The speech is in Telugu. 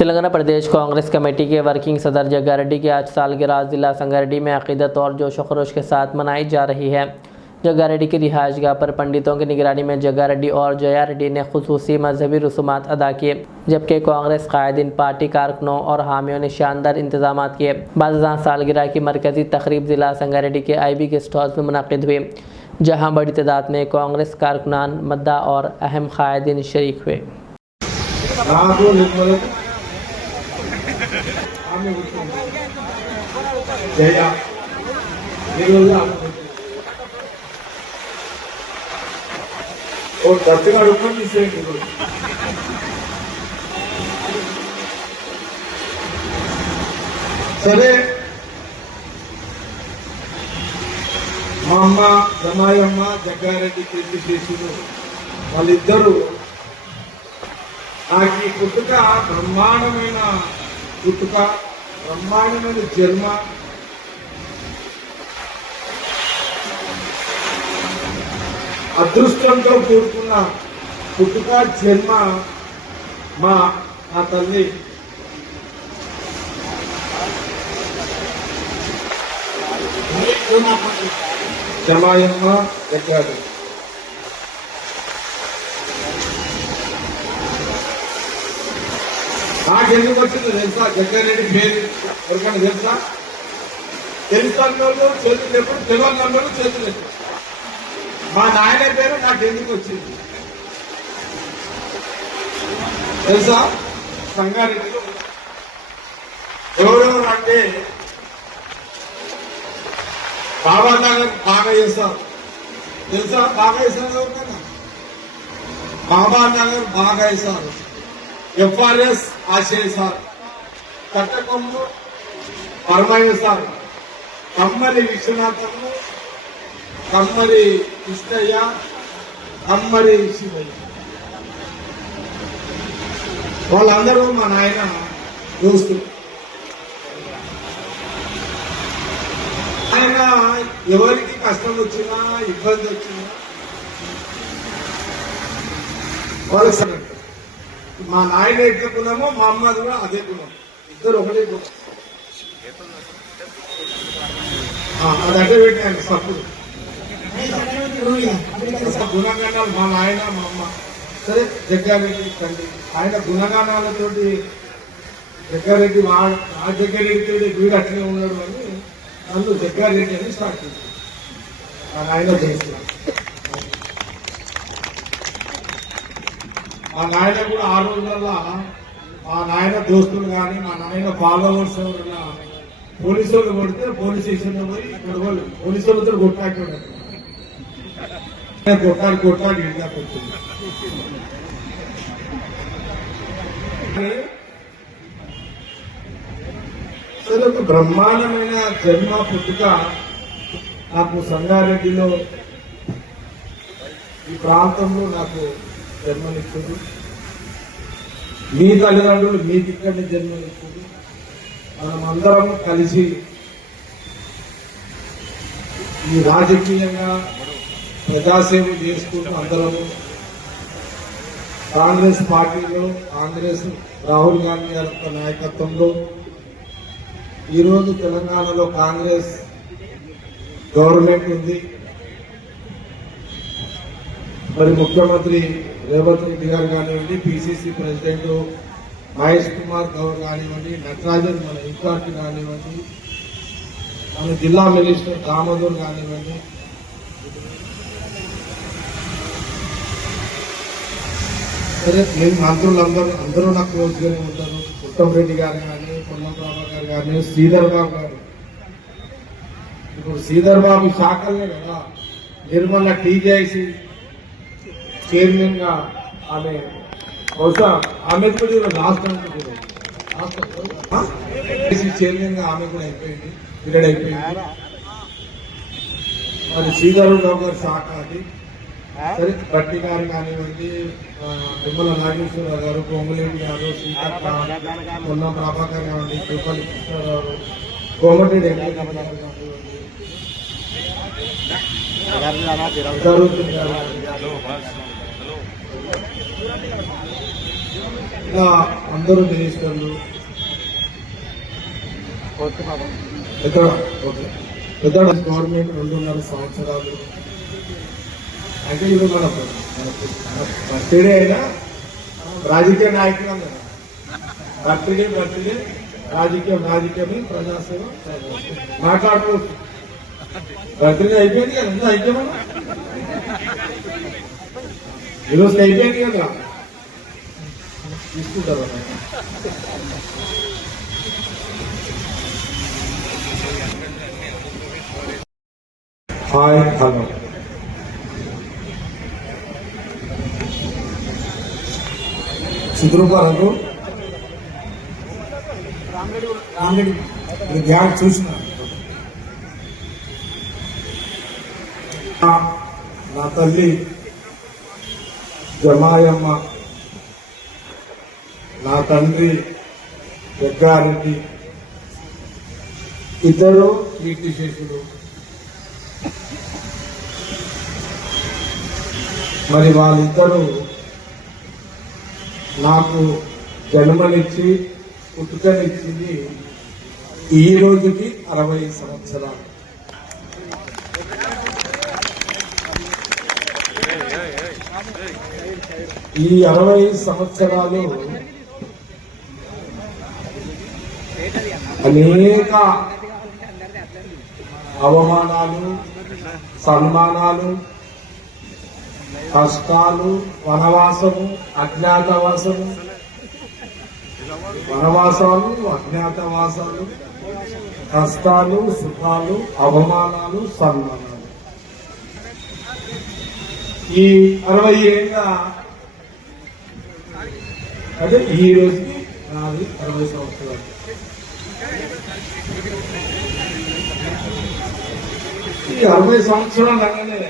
तेलंगाना प्रदेश कांग्रेस कमेटी के वर्किंग सदर जग्गारेड्डी की आज सालगिरह जिला संगारेड्डी में अकीदत और जोश खरोश के साथ मनाई जा रही है। जग्गारेड्डी की रिहाइशगाह पर पंडितों की निगरानी में जग्गारेड्डी और जया रेड्डी ने खुसूसी मजहबी रसूमात अदा किए, जबकि कांग्रेस कायदीन, पार्टी कारकुनों और हामियों ने शानदार इंतजाम किए। बाज़ां सालगिरह की मरकजी तकरीब जिला संगारेड्डी के IB गेस्ट हाउस में मुनक़िद हुई, जहाँ बड़ी तादाद में कांग्रेस कारकुनान, मद्दा और अहम कायदीन शरीक हुए। और दर्शक సరే మా అమ్మ జమాయమ్మ జగ్గారెడ్డి కీర్తి శేషులు వాళ్ళిద్దరూ నాకు ఈ పుట్టుక బ్రహ్మాండమైన పుట్టుక, బ్రహ్మాండమైన జన్మ. అదృష్టంతో కూడుకున్న పుట్టుక జన్మ నా తల్లి జమాయమ్మ జగ్గారెడ్డి. నాకెందుకు వచ్చిందో తెలుసా? జగ్గారెడ్డి పేరు ఎవరికైనా తెలుసా? తెలుసు చేతులు ఎప్పుడు తెలియని చేతులు ఎప్పుడు. మా నాయన పేరు నాకెందుకు వచ్చింది తెలుసా? సంగారెడ్డిలో ఎవరెవరు అంటే బాబా నగర్ బాగా చేశారు తెలుసా? బాగా వేశారు ఎవరికైనా? బాబా నగర్ బాగా వేశారు. FRS ఆశయ సార్, కట్టకొమ్ము పరమయ్య సార్, కమ్మరి విశ్వనాథము, కమ్మరి కృష్ణయ్య, కమ్మరి శివయ్య, వాళ్ళందరూ మా నాయన దోస్తులు. ఆయన ఎవరికి కష్టం వచ్చినా ఇబ్బంది వచ్చినా వాళ్ళకి మా నాయన ఎట్ల కులమో మా అమ్మది కూడా అదే కులం, ఇద్దరు ఒకటే కులం. అదంటే పెట్టాను సప్పుడు గుణగానాలు మా నాయన మా అమ్మ. సరే జగ్గారెడ్డి తండ్రి ఆయన గుణగానాలతోటి జగ్గారెడ్డి ఆ జగ్గారెడ్డితో వీడు అట్లే ఉన్నాడు అని నన్ను జగ్గారెడ్డి అని స్టార్ట్ చేశాను. మా నాయన చేస్తున్నాను. మా నాయన కూడా ఆ రోజుల్లో మా నాయన దోస్తులు కానీ మా నాయన ఫాలోవర్స్ ఎవరైనా పోలీసు వాళ్ళు కొడితే పోలీస్ స్టేషన్లో పోయి గొడవలు పోలీసు వాళ్ళతో కొట్టాడు కొట్టాడు ఇంటికి వచ్చింది. సరే, ఒక బ్రహ్మాండమైన జన్మ పుట్టుక నాకు సంగారెడ్డిలో ఈ ప్రాంతంలో నాకు జన్మనిచ్చింది. మీ తల్లిదండ్రులు మీకు ఇక్కడిని జన్మనిచ్చింది. మనం అందరం కలిసి ఈ రాజకీయంగా ప్రజాసేవ చేసుకుంటూ అందరము కాంగ్రెస్ పార్టీలో, కాంగ్రెస్ రాహుల్ గాంధీ గారి యొక్క నాయకత్వంలో ఈరోజు తెలంగాణలో కాంగ్రెస్ గవర్నమెంట్ ఉంది. మరి ముఖ్యమంత్రి రేవంత్ రెడ్డి గారు కానివ్వండి, PCC ప్రెసిడెంట్ మహేష్ కుమార్ గౌడ్ కానివ్వండి, నటరాజన్ మన ఇన్ఛార్జి కానివ్వండి, మన జిల్లా మినిస్టర్ దామోదర్ కానివ్వండి, సరే నేను అందరూ నాకు క్లోజ్గానే ఉంటారు. ఉత్తమ్ రెడ్డి గారు కానీ, పొన్నం ప్రభాకర్ గారు, శ్రీధర్ బాబు గారు. ఇప్పుడు శ్రీధర్ బాబు శాఖలే కదా నిర్మల TJIC చైర్మన్ గా ఆమె బహుశా ఆమె కూడా లాస్ట్ చైర్మన్ గా ఆమె కూడా అయిపోయింది, పీరియడ్ అయిపోయింది. మరి శ్రీధర్ రావు గారి శాఖ అది. సరే, భట్టి గారు కానివ్వండి, తుమ్మల నాగేశ్వరరావు గారు, కోమరెడ్డి గారు, సీతక్క, పొన్నం ప్రభాకర్ కానివ్వండి, తిరుపతి కృష్ణారావు, కోమటిరెడ్డి వెంకయ్య గారు కానివ్వండి, ఇలా అందరూ మినిస్టర్లు పెద్ద గవర్నమెంట్ 2.5 సంవత్సరాలు అంటే ఇది మన బర్త్డే అయినా రాజకీయ నాయకులు కదా. బర్త్డే రాజకీయమే ప్రజాసేవ మాట్లాడుకోవచ్చు. బర్త్డే అయిపోయింది కదా, ఎంత అయిపోయినా ఈరోజు అయిపోయింది కదా, తీసుకుంటారు. హాయ్ హలో చిత్రూపాలకు రామరెడ్డి గ్యాగ్ చూసిన నా తల్లి జమాయమ్మ, నా తండ్రి జగ్గారెడ్డి, ఇద్దరు కీర్తిశేషులు. మరి వాళ్ళిద్దరూ నాకు జన్మనిచ్చి పుట్టుకనిచ్చింది ఈ రోజుకి 60 సంవత్సరాలు. ఈ 60 సంవత్సరాలు అనేక అవమానాలు, సన్మానాలు, కష్టాలు, వనవాసము, అజ్ఞాతవాసము, వనవాసాలు, అజ్ఞాతవాసాలు, కష్టాలు, సుఖాలు, అవమానాలు, సన్మానాలు. ఈ 60 ఏళ్ళ అదే ఈ రోజుకి నాది 60 సంవత్సరాలు. ఈ 60 సంవత్సరాలు అనగానే